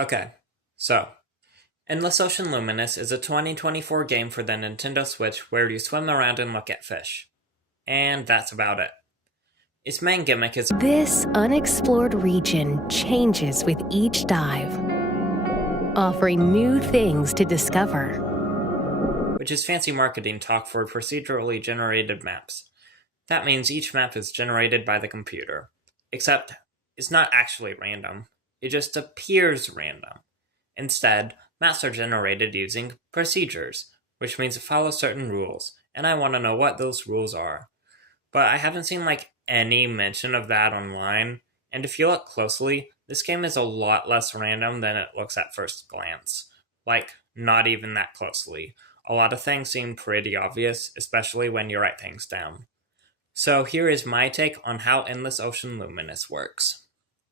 Okay, so Endless Ocean Luminous is a 2024 game for the Nintendo Switch where you swim around and look at fish. And that's about it. Its main gimmick is This unexplored region changes with each dive, offering new things to discover. which is fancy marketing talk for procedurally generated maps. That means each map is generated by the computer. Except, it's not actually random. It just appears random. Instead, maps are generated using procedures, which means it follows certain rules, and I want to know what those rules are. But I haven't seen any mention of that online, and if you look closely, this game is a lot less random than it looks at first glance. Not even that closely. A lot of things seem pretty obvious, especially when you write things down. So here is my take on how Endless Ocean Luminous works.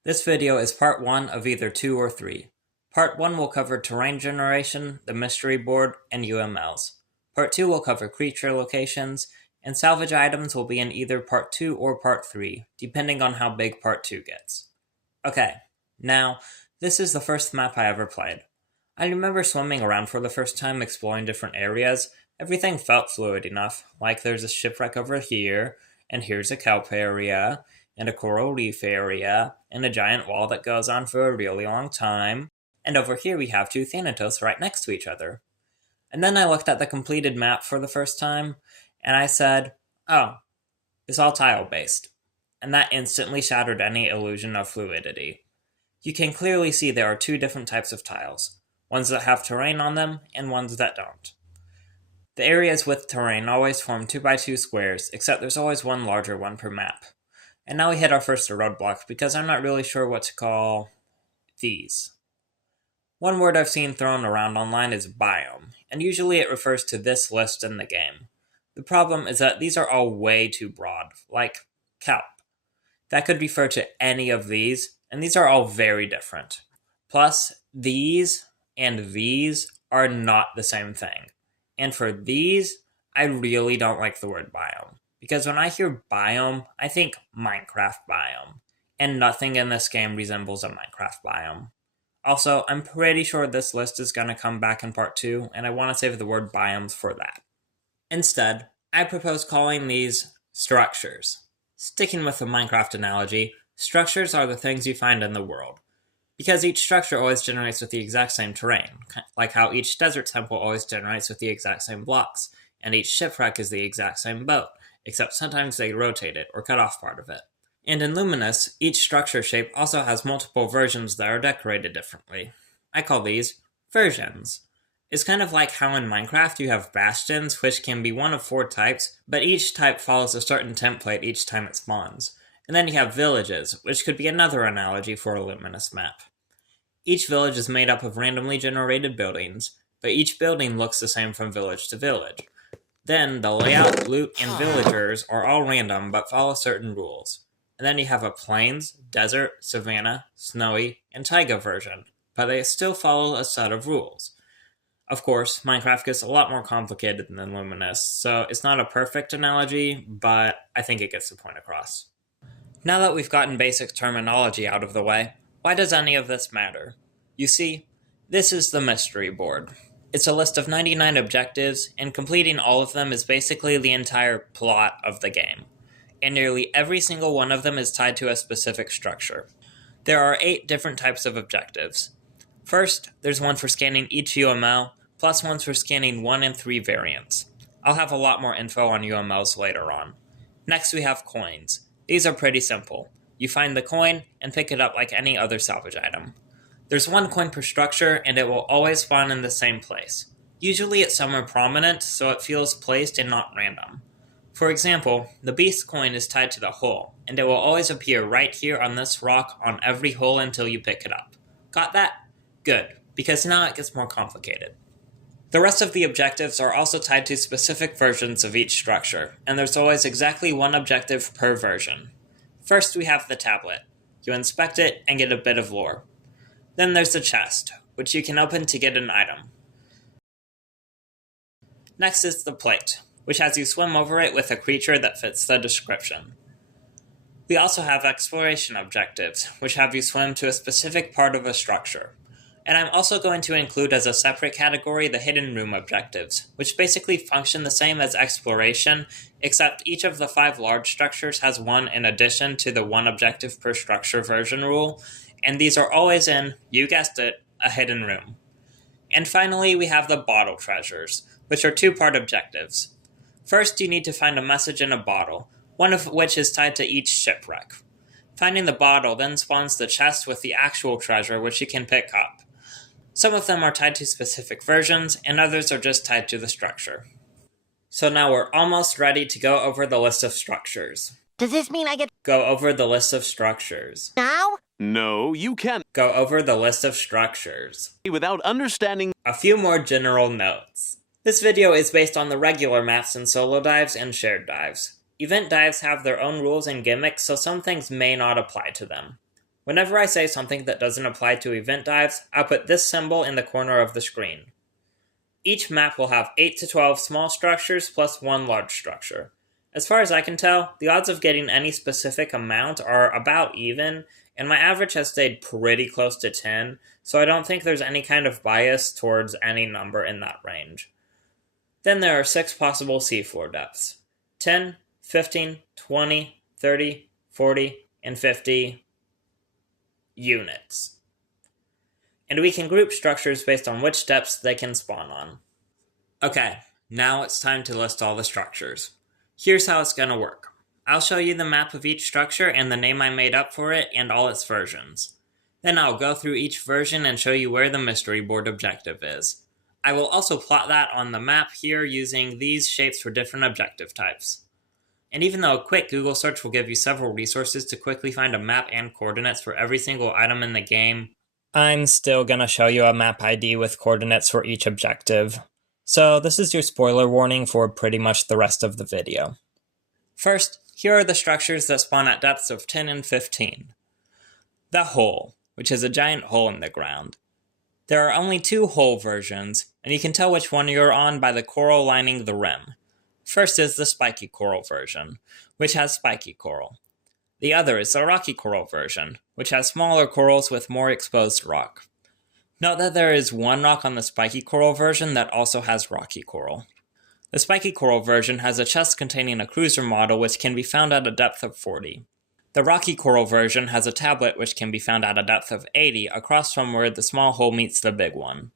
This video is part 1 of either 2 or 3. Part 1 will cover terrain generation, the mystery board, and UMLs. Part 2 will cover creature locations, and salvage items will be in either part 2 or part 3, depending on how big part 2 gets. Okay, now, this is the first map I ever played. I remember swimming around for the first time exploring different areas. Everything felt fluid enough, like there's a shipwreck over here, and here's a kelp area, and a coral reef area, and a giant wall that goes on for a really long time, and over here we have two Thanatos right next to each other. And then I looked at the completed map for the first time, and I said, oh, it's all tile-based. And that instantly shattered any illusion of fluidity. You can clearly see there are two different types of tiles, ones that have terrain on them, and ones that don't. The areas with terrain always form 2x2 squares, except there's always one larger one per map. And now we hit our first roadblock, because I'm not really sure what to call these. One word I've seen thrown around online is biome, and usually it refers to this list in the game. The problem is that these are all way too broad, like kelp. That could refer to any of these, and these are all very different. Plus, these and these are not the same thing. And for these, I really don't like the word biome. Because when I hear biome, I think Minecraft biome. And nothing in this game resembles a Minecraft biome. Also, I'm pretty sure this list is going to come back in part 2, and I want to save the word biomes for that. Instead, I propose calling these structures. Sticking with the Minecraft analogy, structures are the things you find in the world. Because each structure always generates with the exact same terrain, like how each desert temple always generates with the exact same blocks, and each shipwreck is the exact same boat, except sometimes they rotate it or cut off part of it. And in Luminous, each structure shape also has multiple versions that are decorated differently. I call these versions. It's kind of like how in Minecraft you have bastions, which can be one of 4 types, but each type follows a certain template each time it spawns. And then you have villages, which could be another analogy for a Luminous map. Each village is made up of randomly generated buildings, but each building looks the same from village to village. Then the layout, loot, and villagers are all random but follow certain rules. And then you have a plains, desert, savanna, snowy, and taiga version, but they still follow a set of rules. Of course, Minecraft gets a lot more complicated than Luminous, so it's not a perfect analogy, but I think it gets the point across. Now that we've gotten basic terminology out of the way, why does any of this matter? You see, this is the mystery board. It's a list of 99 objectives, and completing all of them is basically the entire plot of the game. And nearly every single one of them is tied to a specific structure. There are 8 different types of objectives. First, there's one for scanning each UML, plus ones for scanning 1 and 3 variants. I'll have a lot more info on UMLs later on. Next we have coins. These are pretty simple. You find the coin and pick it up like any other salvage item. There's 1 coin per structure, and it will always spawn in the same place. Usually it's somewhere prominent, so it feels placed and not random. For example, the beast coin is tied to the hole, and it will always appear right here on this rock on every hole until you pick it up. Got that? Good, because now it gets more complicated. The rest of the objectives are also tied to specific versions of each structure, and there's always exactly 1 objective per version. First we have the tablet. You inspect it and get a bit of lore. Then there's the chest, which you can open to get an item. Next is the plate, which has you swim over it with a creature that fits the description. We also have exploration objectives, which have you swim to a specific part of a structure. And I'm also going to include as a separate category the hidden room objectives, which basically function the same as exploration, except each of the 5 large structures has one in addition to the 1 objective per structure version rule, and these are always in, you guessed it, a hidden room. And finally, we have the bottle treasures, which are 2-part objectives. First, you need to find a message in a bottle, one of which is tied to each shipwreck. Finding the bottle then spawns the chest with the actual treasure, which you can pick up. Some of them are tied to specific versions, and others are just tied to the structure. So now we're almost ready to go over the list of structures. Does this mean I get Go over the list of structures. now? No, you can't Go over the list of structures. without understanding. A few more general notes. This video is based on the regular maps in solo dives and shared dives. Event dives have their own rules and gimmicks, so some things may not apply to them. Whenever I say something that doesn't apply to event dives, I'll put this symbol in the corner of the screen. Each map will have 8 to 12 small structures plus 1 large structure. As far as I can tell, the odds of getting any specific amount are about even, and my average has stayed pretty close to 10, so I don't think there's any kind of bias towards any number in that range. Then there are 6 possible seafloor depths: 10, 15, 20, 30, 40, and 50 units. And we can group structures based on which depths they can spawn on. Okay, now it's time to list all the structures. Here's how it's gonna work. I'll show you the map of each structure and the name I made up for it and all its versions. Then I'll go through each version and show you where the mystery board objective is. I will also plot that on the map here using these shapes for different objective types. And even though a quick Google search will give you several resources to quickly find a map and coordinates for every single item in the game, I'm still gonna show you a map ID with coordinates for each objective. So this is your spoiler warning for pretty much the rest of the video. First, here are the structures that spawn at depths of 10 and 15. The hole, which is a giant hole in the ground. There are only 2 hole versions, and you can tell which one you're on by the coral lining the rim. First is the spiky coral version, which has spiky coral. The other is the rocky coral version, which has smaller corals with more exposed rock. Note that there is 1 rock on the spiky coral version that also has rocky coral. The spiky coral version has a chest containing a cruiser model which can be found at a depth of 40. The rocky coral version has a tablet which can be found at a depth of 80 across from where the small hole meets the big one.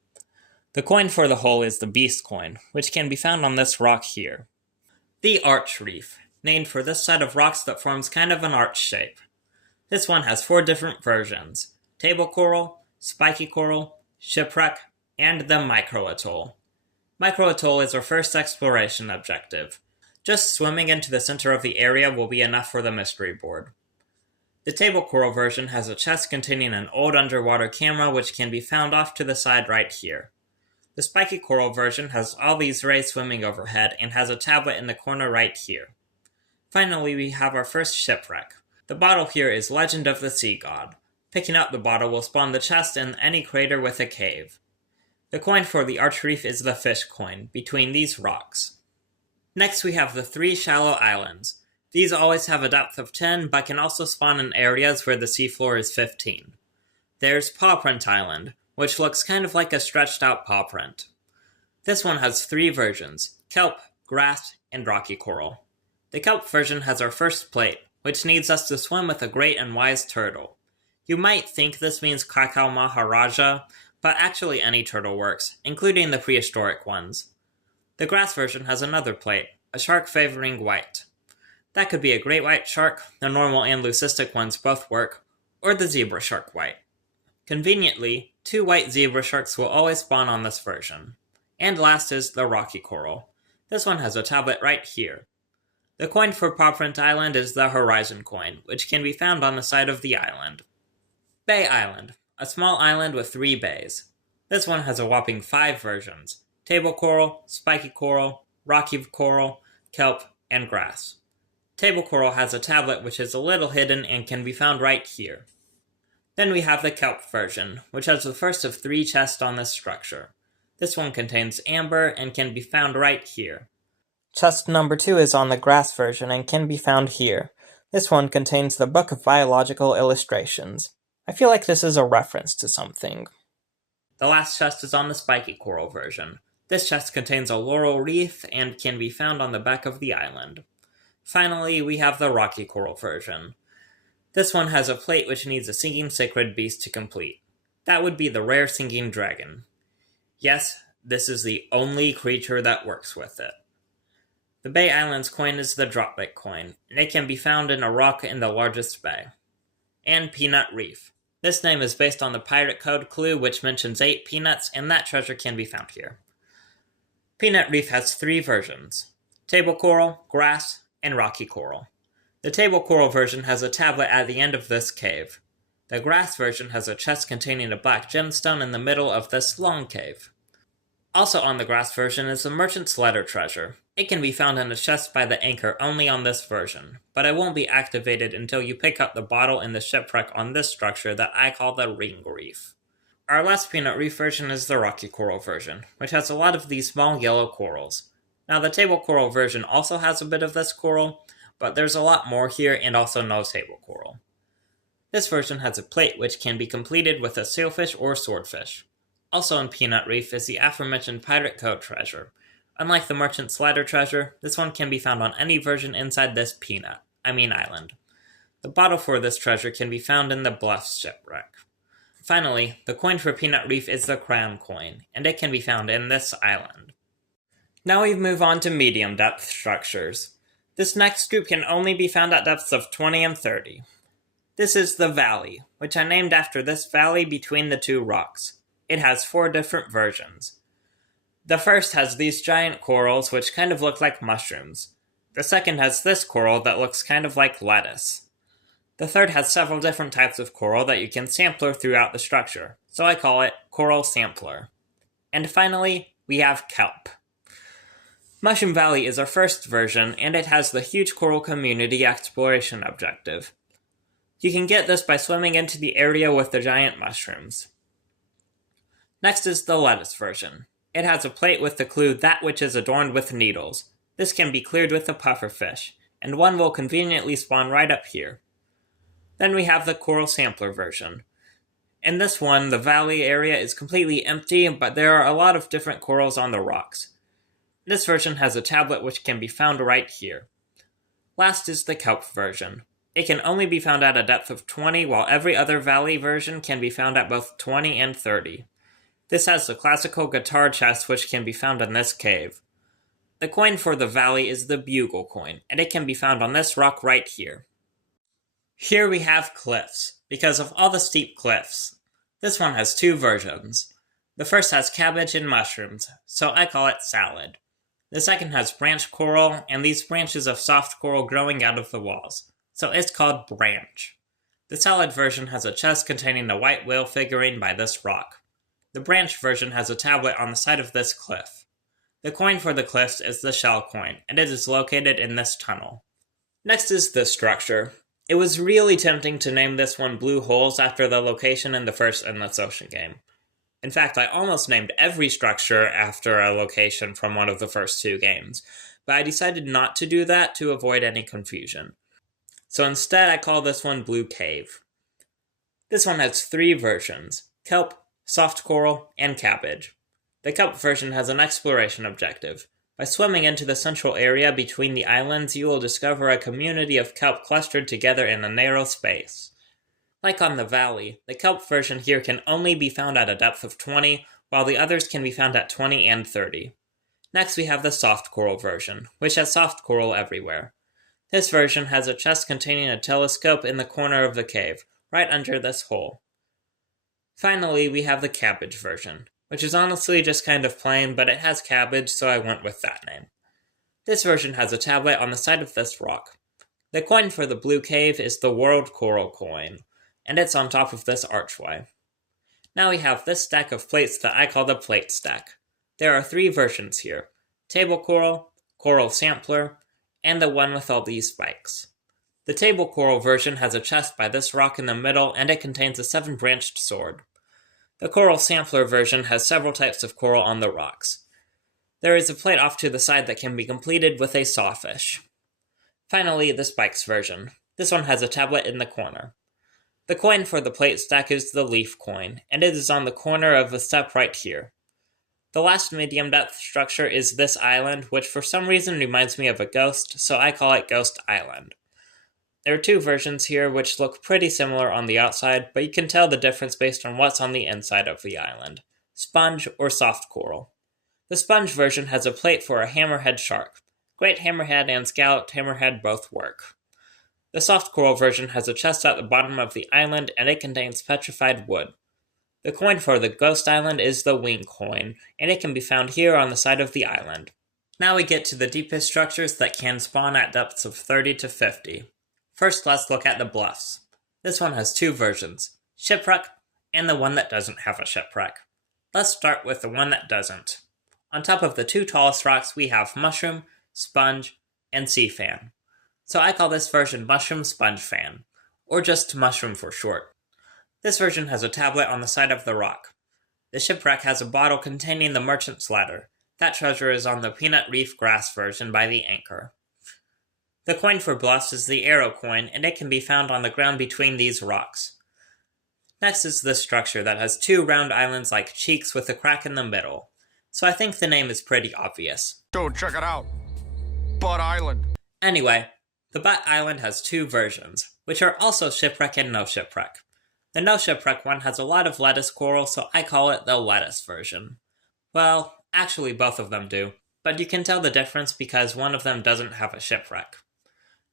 The coin for the hole is the beast coin, which can be found on this rock here. The arch reef, named for this set of rocks that forms kind of an arch shape. This one has 4 different versions: table coral, spiky coral, shipwreck, and the micro atoll. Micro atoll is our first exploration objective. Just swimming into the center of the area will be enough for the mystery board. The table coral version has a chest containing an old underwater camera which can be found off to the side right here. The spiky coral version has all these rays swimming overhead and has a tablet in the corner right here. Finally, we have our first shipwreck. The bottle here is Legend of the Sea God. Picking up the bottle will spawn the chest in any crater with a cave. The coin for the arch reef is the fish coin, between these rocks. Next we have the 3 shallow islands. These always have a depth of 10, but can also spawn in areas where the seafloor is 15. There's Paw Print Island, which looks kind of like a stretched out paw print. This one has 3 versions: kelp, grass, and rocky coral. The kelp version has our first plate, which needs us to swim with a great and wise turtle. You might think this means Kakao Maharaja, but actually any turtle works, including the prehistoric ones. The grass version has another plate, a shark favoring white. That could be a great white shark, the normal and leucistic ones both work, or the zebra shark white. Conveniently, 2 white zebra sharks will always spawn on this version. And last is the rocky coral. This one has a tablet right here. The coin for Paw Print Island is the horizon coin, which can be found on the side of the island. Bay Island, a small island with 3 bays. This one has a whopping 5 versions: table coral, spiky coral, rocky coral, kelp, and grass. Table coral has a tablet which is a little hidden and can be found right here. Then we have the kelp version, which has the first of 3 chests on this structure. This one contains amber and can be found right here. Chest number 2 is on the grass version and can be found here. This one contains the Book of Biological Illustrations. I feel like this is a reference to something. The last chest is on the spiky coral version. This chest contains a laurel wreath and can be found on the back of the island. Finally, we have the rocky coral version. This one has a plate which needs a singing sacred beast to complete. That would be the rare singing dragon. Yes, this is the only creature that works with it. The Bay Islands coin is the droplet coin, and it can be found in a rock in the largest bay. And Peanut Reef. This name is based on the pirate code clue which mentions 8 peanuts, and that treasure can be found here. Peanut Reef has 3 versions: table coral, grass, and rocky coral. The table coral version has a tablet at the end of this cave. The grass version has a chest containing a black gemstone in the middle of this long cave. Also on the grass version is the merchant's letter treasure. It can be found in a chest by the anchor only on this version, but it won't be activated until you pick up the bottle in the shipwreck on this structure that I call the ring reef. Our last Peanut Reef version is the rocky coral version, which has a lot of these small yellow corals. Now the table coral version also has a bit of this coral, but there's a lot more here and also no table coral. This version has a plate which can be completed with a sailfish or swordfish. Also in Peanut Reef is the aforementioned pirate code treasure. Unlike the merchant's ladder treasure, this one can be found on any version inside this island. The bottle for this treasure can be found in the Bluffs shipwreck. Finally, the coin for Peanut Reef is the crown coin, and it can be found in this island. Now we move on to medium depth structures. This next group can only be found at depths of 20 and 30. This is the valley, which I named after this valley between the 2 rocks. It has 4 different versions. The first has these giant corals which kind of look like mushrooms. The second has this coral that looks kind of like lettuce. The third has several different types of coral that you can sampler throughout the structure, so I call it Coral Sampler. And finally, we have kelp. Mushroom Valley is our first version, and it has the huge coral community exploration objective. You can get this by swimming into the area with the giant mushrooms. Next is the lettuce version. It has a plate with the clue "that which is adorned with needles." This can be cleared with a pufferfish, and one will conveniently spawn right up here. Then we have the Coral Sampler version. In this one, the valley area is completely empty, but there are a lot of different corals on the rocks. This version has a tablet which can be found right here. Last is the kelp version. It can only be found at a depth of 20, while every other valley version can be found at both 20 and 30. This has the classical guitar chest which can be found in this cave. The coin for the valley is the bugle coin, and it can be found on this rock right here. Here we have cliffs, because of all the steep cliffs. This one has 2 versions. The first has cabbage and mushrooms, so I call it salad. The second has branch coral, and these branches of soft coral growing out of the walls, so it's called branch. The salad version has a chest containing the white whale figurine by this rock. The branch version has a tablet on the side of this cliff. The coin for the cliffs is the shell coin, and it is located in this tunnel. Next is this structure. It was really tempting to name this one Blue Holes after the location in the first Endless Ocean game. In fact, I almost named every structure after a location from one of the first 2 games, but I decided not to do that to avoid any confusion. So instead I call this one Blue Cave. This one has 3 versions: kelp, soft coral, and cabbage. The kelp version has an exploration objective. By swimming into the central area between the islands, you will discover a community of kelp clustered together in a narrow space. Like on the valley, the kelp version here can only be found at a depth of 20, while the others can be found at 20 and 30. Next we have the soft coral version, which has soft coral everywhere. This version has a chest containing a telescope in the corner of the cave, right under this hole. Finally, we have the cabbage version, which is honestly just kind of plain, but it has cabbage, so I went with that name. This version has a tablet on the side of this rock. The coin for the blue cave is the World Coral coin, and it's on top of this archway. Now we have this stack of plates that I call the plate stack. There are 3 versions here: table coral, coral sampler, and the one with all these spikes. The table coral version has a chest by this rock in the middle, and it contains a 7-branched sword. The coral sampler version has several types of coral on the rocks. There is a plate off to the side that can be completed with a sawfish. Finally, the spikes version. This one has a tablet in the corner. The coin for the plate stack is the leaf coin, and it is on the corner of the step right here. The last medium depth structure is this island, which for some reason reminds me of a ghost, so I call it Ghost Island. There are two versions here which look pretty similar on the outside, but you can tell the difference based on what's on the inside of the island: sponge or soft coral. The sponge version has a plate for a hammerhead shark. Great hammerhead and scalloped hammerhead both work. The soft coral version has a chest at the bottom of the island, and it contains petrified wood. The coin for the Ghost Island is the wing coin, and it can be found here on the side of the island. Now we get to the deepest structures that can spawn at depths of 30 to 50. First, let's look at the bluffs. This one has two versions: shipwreck and the one that doesn't have a shipwreck. Let's start with the one that doesn't. On top of the two tallest rocks, we have mushroom, sponge, and sea fan. So I call this version Mushroom Sponge Fan, or just Mushroom for short. This version has a tablet on the side of the rock. The shipwreck has a bottle containing the merchant's ladder. That treasure is on the peanut reef grass version by the anchor. The coin for bluffs is the arrow coin, and it can be found on the ground between these rocks. Next is this structure that has two round islands like cheeks with a crack in the middle. So I think the name is pretty obvious. Go check it out. Butt Island. Anyway, the Butt Island has two versions, which are also shipwreck and no shipwreck. The no shipwreck one has a lot of lettuce coral, so I call it the lettuce version. Well, actually both of them do, but you can tell the difference because one of them doesn't have a shipwreck.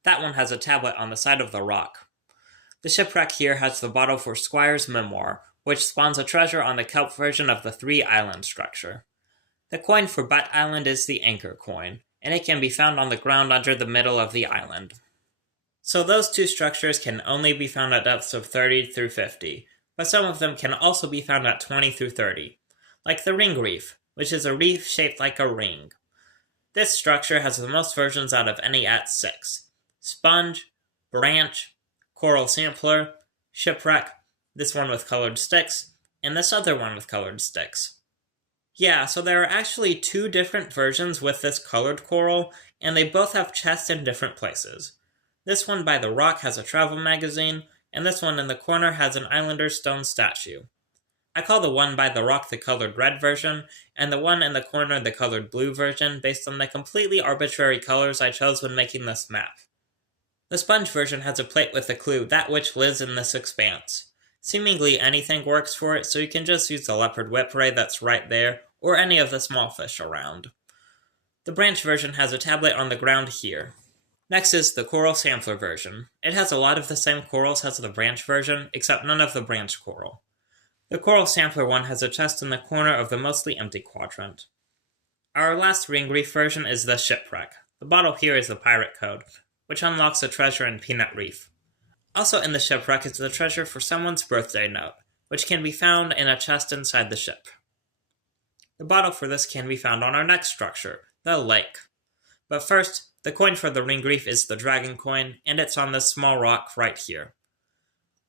That one has a tablet on the side of the rock. The shipwreck here has the bottle for Squire's memoir, which spawns a treasure on the kelp version of the three island structure. The coin for Butt Island is the anchor coin, and it can be found on the ground under the middle of the island. So those two structures can only be found at depths of 30 through 50, but some of them can also be found at 20 through 30, like the ring reef, which is a reef shaped like a ring. This structure has the most versions out of any at 6. Sponge, branch, coral sampler, shipwreck, this one with colored sticks, and this other one with colored sticks. Yeah, so there are actually two different versions with this colored coral, and they both have chests in different places. This one by the rock has a travel magazine, and this one in the corner has an Islander stone statue. I call the one by the rock the colored red version, and the one in the corner the colored blue version, based on the completely arbitrary colors I chose when making this map. The sponge version has a plate with a clue, that which lives in this expanse. Seemingly anything works for it, so you can just use the leopard whip ray that's right there, or any of the small fish around. The branch version has a tablet on the ground here. Next is the coral sampler version. It has a lot of the same corals as the branch version, except none of the branch coral. The coral sampler one has a chest in the corner of the mostly empty quadrant. Our last ring reef version is the shipwreck. The bottle here is the pirate code, which unlocks a treasure in Peanut Reef. Also in the shipwreck is the treasure for someone's birthday note, which can be found in a chest inside the ship. The bottle for this can be found on our next structure, the lake. But first, the coin for the ring reef is the dragon coin, and it's on this small rock right here.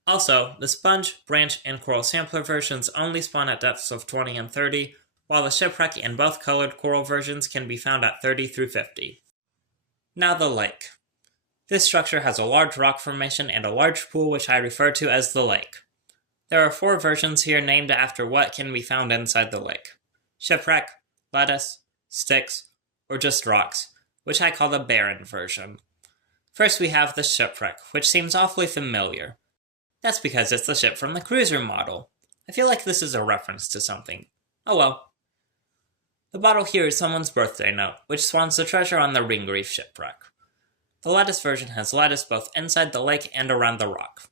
Also, the sponge, branch, and coral sampler versions only spawn at depths of 20 and 30, while the shipwreck and both colored coral versions can be found at 30 through 50. Now the lake. This structure has a large rock formation and a large pool which I refer to as the lake. There are 4 versions here named after what can be found inside the lake: shipwreck, lettuce, sticks, or just rocks, which I call the barren version. First we have the shipwreck, which seems awfully familiar. That's because it's the ship from the cruiser model. I feel like this is a reference to something. Oh well. The bottle here is someone's birthday note, which spawns the treasure on the ring reef shipwreck. The lettuce version has lettuce both inside the lake and around the rock.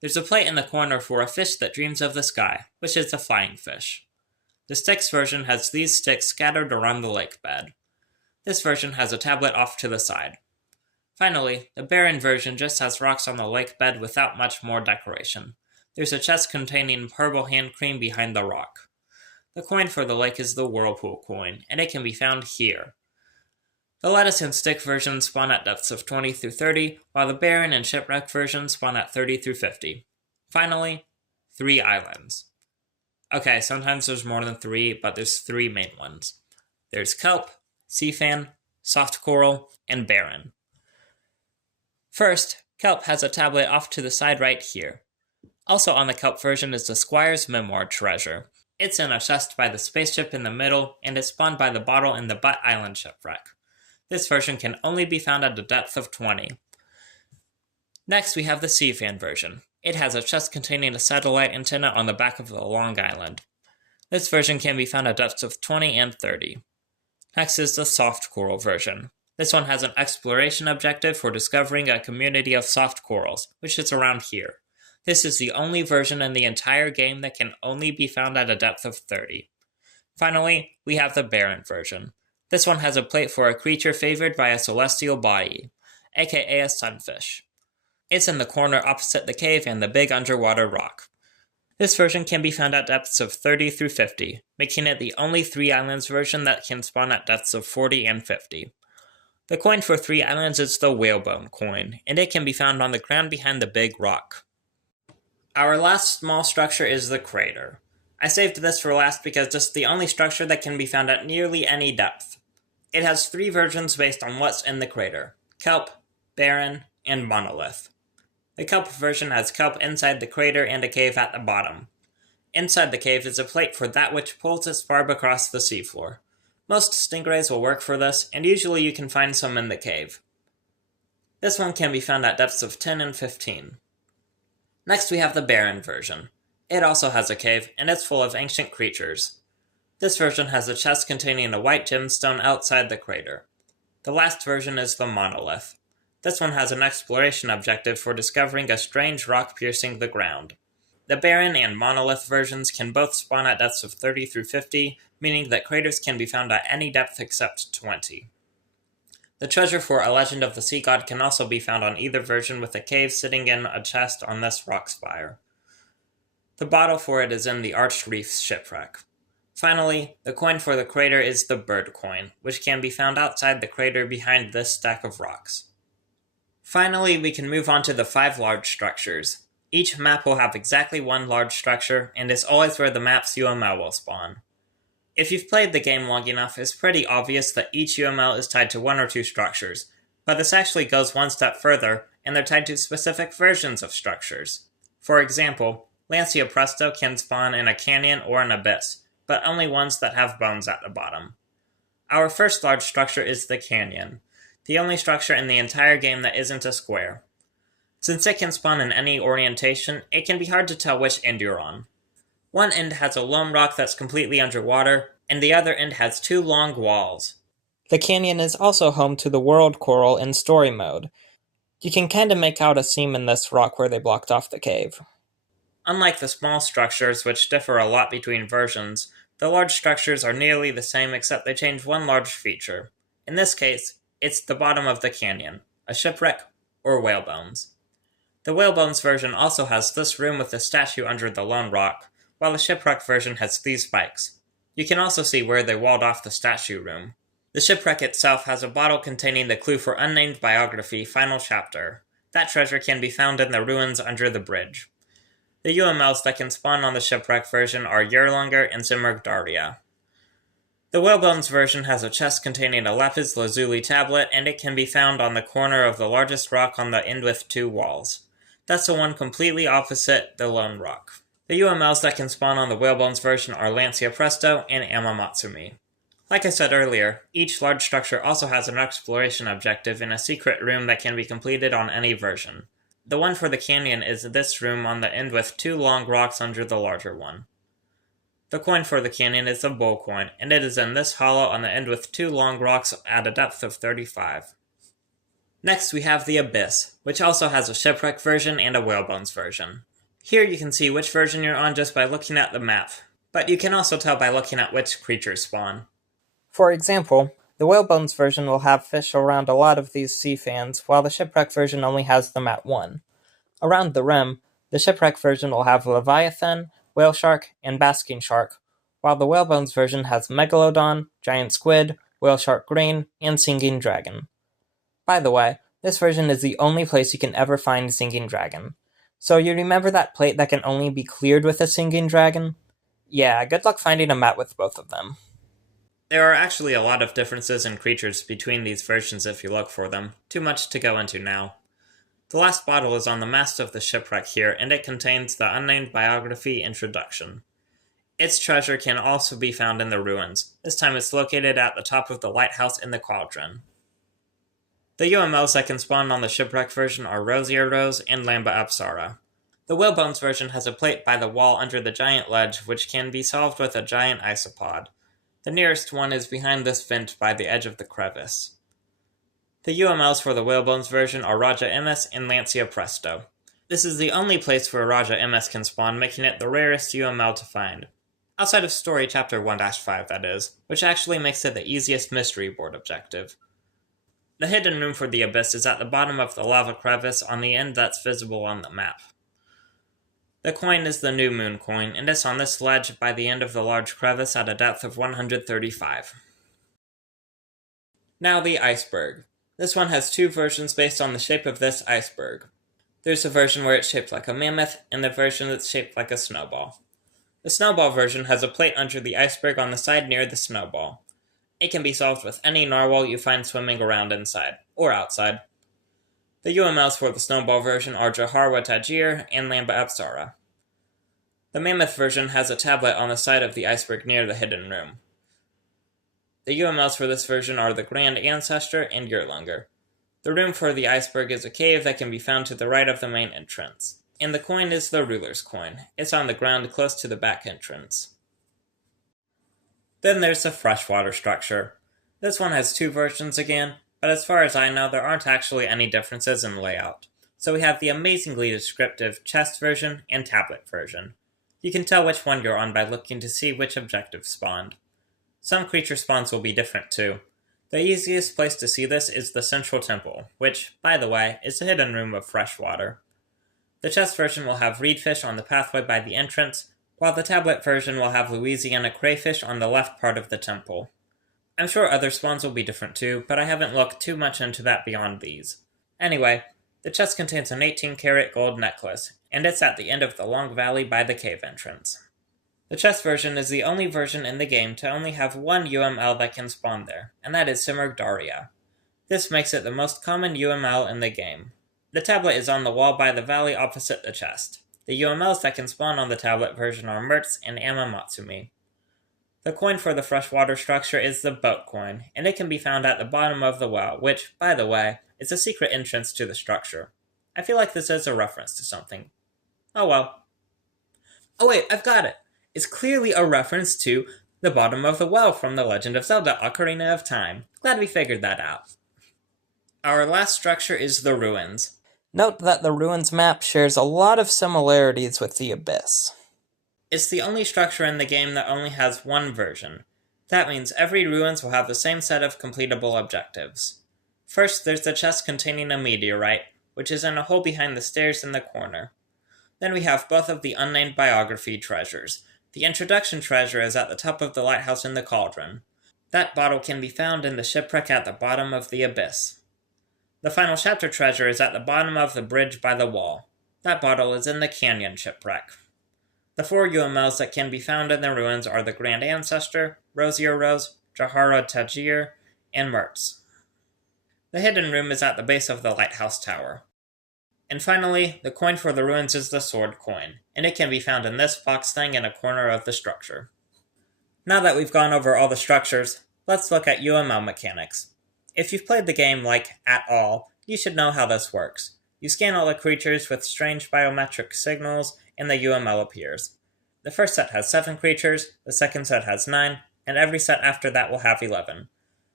There's a plate in the corner for a fish that dreams of the sky, which is a flying fish. The sticks version has these sticks scattered around the lake bed. This version has a tablet off to the side. Finally, the barren version just has rocks on the lake bed without much more decoration. There's a chest containing purple hand cream behind the rock. The coin for the lake is the whirlpool coin, and it can be found here. The lettuce and stick versions spawn at depths of 20 through 30, while the barren and shipwreck versions spawn at 30 through 50. Finally, 3 islands. Okay, sometimes there's more than 3, but there's 3 main ones. There's kelp, sea fan, soft coral, and barren. First, kelp has a tablet off to the side right here. Also on the Kelp version is the Squire's Memoir treasure. It's in a chest by the spaceship in the middle, and is spawned by the bottle in the Butt Island shipwreck. This version can only be found at a depth of 20. Next we have the Sea Fan version. It has a chest containing a satellite antenna on the back of the Long Island. This version can be found at depths of 20 and 30. Next is the Soft Coral version. This one has an exploration objective for discovering a community of soft corals, which is around here. This is the only version in the entire game that can only be found at a depth of 30. Finally, we have the Barren version. This one has a plate for a creature favored by a celestial body, aka a sunfish. It's in the corner opposite the cave and the big underwater rock. This version can be found at depths of 30 through 50, making it the only 3 Islands version that can spawn at depths of 40 and 50. The coin for 3 Islands is the whalebone coin, and it can be found on the ground behind the big rock. Our last small structure is the crater. I saved this for last because this is the only structure that can be found at nearly any depth. It has 3 versions based on what's in the crater: kelp, barren, and monolith. The kelp version has kelp inside the crater and a cave at the bottom. Inside the cave is a plate for that which pulls its barb across the seafloor. Most stingrays will work for this, and usually you can find some in the cave. This one can be found at depths of 10 and 15. Next we have the barren version. It also has a cave, and it's full of ancient creatures. This version has a chest containing a white gemstone outside the crater. The last version is the monolith. This one has an exploration objective for discovering a strange rock piercing the ground. The barren and monolith versions can both spawn at depths of 30 through 50, meaning that craters can be found at any depth except 20. The treasure for A Legend of the Sea God can also be found on either version, with a cave sitting in a chest on this rock spire. The bottle for it is in the Arched Reef's shipwreck. Finally, the coin for the crater is the bird coin, which can be found outside the crater behind this stack of rocks. Finally, we can move on to the 5 large structures. Each map will have exactly 1 large structure, and is always where the map's UML will spawn. If you've played the game long enough, it's pretty obvious that each UML is tied to 1 or 2 structures, but this actually goes one step further, and they're tied to specific versions of structures. For example, Lancia Presto can spawn in a canyon or an abyss, but only ones that have bones at the bottom. Our first large structure is the canyon, the only structure in the entire game that isn't a square. Since it can spawn in any orientation, it can be hard to tell which end you're on. One end has a lone rock that's completely underwater, and the other end has 2 long walls. The canyon is also home to the world coral in story mode. You can kinda make out a seam in this rock where they blocked off the cave. Unlike the small structures, which differ a lot between versions, the large structures are nearly the same except they change one large feature. In this case, it's the bottom of the canyon, a shipwreck, or whalebones. The whalebones version also has this room with a statue under the lone rock, while the shipwreck version has these spikes. You can also see where they walled off the statue room. The shipwreck itself has a bottle containing the clue for Unnamed Biography Final Chapter. That treasure can be found in the ruins under the bridge. The UMLs that can spawn on the shipwreck version are Yerlanger and Simurgdaria. The whalebones version has a chest containing a lapis lazuli tablet, and it can be found on the corner of the largest rock on the end with 2 walls. That's the one completely opposite the lone rock. The UMLs that can spawn on the whalebones version are Lancia Presto and Amamatsumi. Like I said earlier, each large structure also has an exploration objective in a secret room that can be completed on any version. The one for the canyon is this room on the end with 2 long rocks under the larger one. The coin for the canyon is a bull coin, and it is in this hollow on the end with 2 long rocks at a depth of 35. Next we have the Abyss, which also has a shipwreck version and a whalebones version. Here you can see which version you're on just by looking at the map, but you can also tell by looking at which creatures spawn. For example, the whalebones version will have fish around a lot of these sea fans, while the shipwreck version only has them at 1. Around the rim, the shipwreck version will have leviathan, whale shark, and basking shark, while the whalebones version has megalodon, giant squid, whale shark green, and singing dragon. By the way, this version is the only place you can ever find singing dragon. So you remember that plate that can only be cleared with a singing dragon? Yeah, good luck finding a map with both of them. There are actually a lot of differences in creatures between these versions if you look for them, too much to go into now. The last bottle is on the mast of the shipwreck here, and it contains the unnamed biography introduction. Its treasure can also be found in the ruins. This time it's located at the top of the lighthouse in the cauldron. The UMLs that can spawn on the shipwreck version are Rosier Rose and Lamba Apsara. The Whalebones version has a plate by the wall under the giant ledge, which can be solved with a giant isopod. The nearest one is behind this vent by the edge of the crevice. The UMLs for the Whalebones version are Raja MS and Lancia Presto. This is the only place where Raja MS can spawn, making it the rarest UML to find. Outside of Story Chapter 1-5, that is, which actually makes it the easiest mystery board objective. The hidden room for the Abyss is at the bottom of the lava crevice on the end that's visible on the map. The coin is the New Moon coin, and it's on this ledge by the end of the large crevice at a depth of 135. Now the iceberg. This one has two versions based on the shape of this iceberg. There's a version where it's shaped like a mammoth, and the version that's shaped like a snowball. The snowball version has a plate under the iceberg on the side near the snowball. It can be solved with any narwhal you find swimming around inside, or outside. The UMLs for the snowball version are Jaharwa Tajir and Lamba Apsara. The mammoth version has a tablet on the side of the iceberg near the hidden room. The UMLs for this version are the Grand Ancestor and Yurlunger. The room for the iceberg is a cave that can be found to the right of the main entrance. And the coin is the Ruler's coin. It's on the ground close to the back entrance. Then there's the freshwater structure. This one has two versions again, but as far as I know there aren't actually any differences in layout. So we have the amazingly descriptive chest version and tablet version. You can tell which one you're on by looking to see which objective spawned. Some creature spawns will be different too. The easiest place to see this is the Central Temple, which, by the way, is a hidden room of fresh water. The chest version will have reedfish on the pathway by the entrance, while the tablet version will have Louisiana crayfish on the left part of the temple. I'm sure other spawns will be different too, but I haven't looked too much into that beyond these. Anyway, the chest contains an 18-karat gold necklace, and it's at the end of the long valley by the cave entrance. The chest version is the only version in the game to only have one UML that can spawn there, and that is Simurgdaria. This makes it the most common UML in the game. The tablet is on the wall by the valley opposite the chest. The UMLs that can spawn on the tablet version are Mertz and Amamatsumi. The coin for the freshwater structure is the boat coin, and it can be found at the bottom of the well, which, by the way, is a secret entrance to the structure. I feel like this is a reference to something. Oh well. Oh wait, I've got it! It's clearly a reference to the bottom of the well from The Legend of Zelda: Ocarina of Time. Glad we figured that out. Our last structure is the ruins. Note that the ruins map shares a lot of similarities with the Abyss. It's the only structure in the game that only has one version. That means every ruins will have the same set of completable objectives. First, there's the chest containing a meteorite, which is in a hole behind the stairs in the corner. Then we have both of the unnamed biography treasures. The introduction treasure is at the top of the lighthouse in the cauldron. That bottle can be found in the shipwreck at the bottom of the Abyss. The final chapter treasure is at the bottom of the bridge by the wall. That bottle is in the canyon shipwreck. The four UMLs that can be found in the ruins are the Grand Ancestor, Rosier Rose, Jahara Tajir, and Mertz. The hidden room is at the base of the lighthouse tower. And finally, the coin for the ruins is the sword coin, and it can be found in this box thing in a corner of the structure. Now that we've gone over all the structures, let's look at UML mechanics. If you've played the game, at all, you should know how this works. You scan all the creatures with strange biometric signals, and the UML appears. The first set has 7 creatures, the second set has 9, and every set after that will have 11.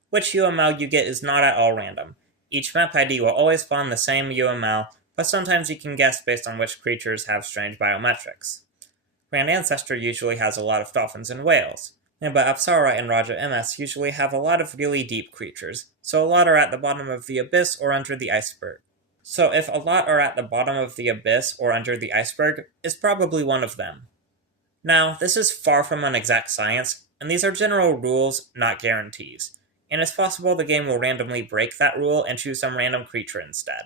Which UML you get is not at all random. Each map ID will always spawn the same UML, but sometimes you can guess based on which creatures have strange biometrics. Grand Ancestor usually has a lot of dolphins and whales, but Apsara and Raja MS usually have a lot of really deep creatures, so a lot are at the bottom of the abyss or under the iceberg. So if a lot are at the bottom of the abyss or under the iceberg, it's probably one of them. Now, this is far from an exact science, and these are general rules, not guarantees, and it's possible the game will randomly break that rule and choose some random creature instead.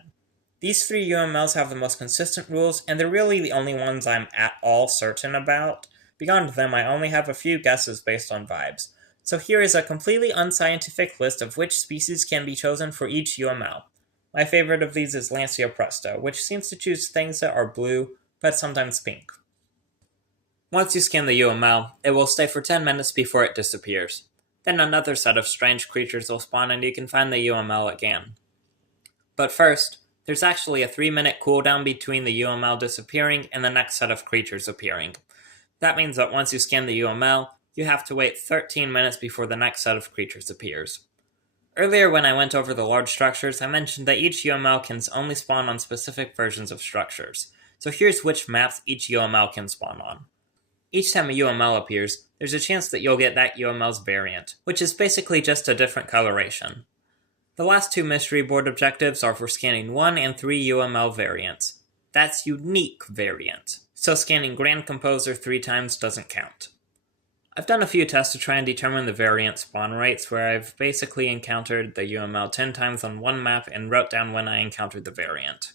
These 3 UMLs have the most consistent rules, and they're really the only ones I'm at all certain about. Beyond them, I only have a few guesses based on vibes. So here is a completely unscientific list of which species can be chosen for each UML. My favorite of these is Lancia Presto, which seems to choose things that are blue, but sometimes pink. Once you scan the UML, it will stay for 10 minutes before it disappears. Then another set of strange creatures will spawn and you can find the UML again. But first, there's actually a 3-minute cooldown between the UML disappearing and the next set of creatures appearing. That means that once you scan the UML, you have to wait 13 minutes before the next set of creatures appears. Earlier when I went over the large structures, I mentioned that each UML can only spawn on specific versions of structures. So here's which maps each UML can spawn on. Each time a UML appears, there's a chance that you'll get that UML's variant, which is basically just a different coloration. The last 2 mystery board objectives are for scanning 1 and 3 UML variants. That's unique variant, so scanning Grand Composer 3 times doesn't count. I've done a few tests to try and determine the variant spawn rates where I've basically encountered the UML 10 times on one map and wrote down when I encountered the variant.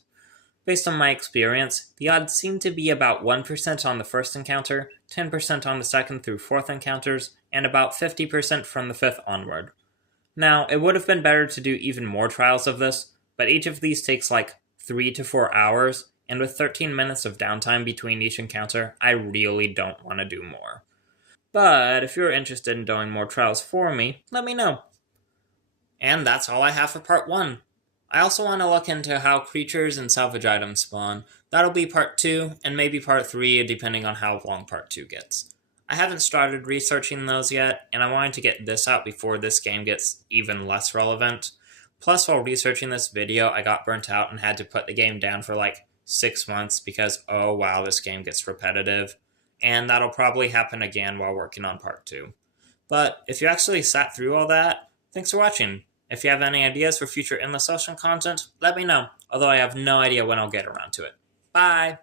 Based on my experience, the odds seem to be about 1% on the first encounter, 10% on the second through fourth encounters, and about 50% from the fifth onward. Now, it would have been better to do even more trials of this, but each of these takes like 3 to 4 hours, and with 13 minutes of downtime between each encounter, I really don't want to do more. But if you're interested in doing more trials for me, let me know. And that's all I have for part 1. I also want to look into how creatures and salvage items spawn. That'll be part 2, and maybe part 3, depending on how long part 2 gets. I haven't started researching those yet, and I wanted to get this out before this game gets even less relevant. Plus, while researching this video, I got burnt out and had to put the game down for like 6 months because, oh wow, this game gets repetitive. And that'll probably happen again while working on part 2. But if you actually sat through all that, thanks for watching. If you have any ideas for future Endless Ocean content, let me know, although I have no idea when I'll get around to it. Bye!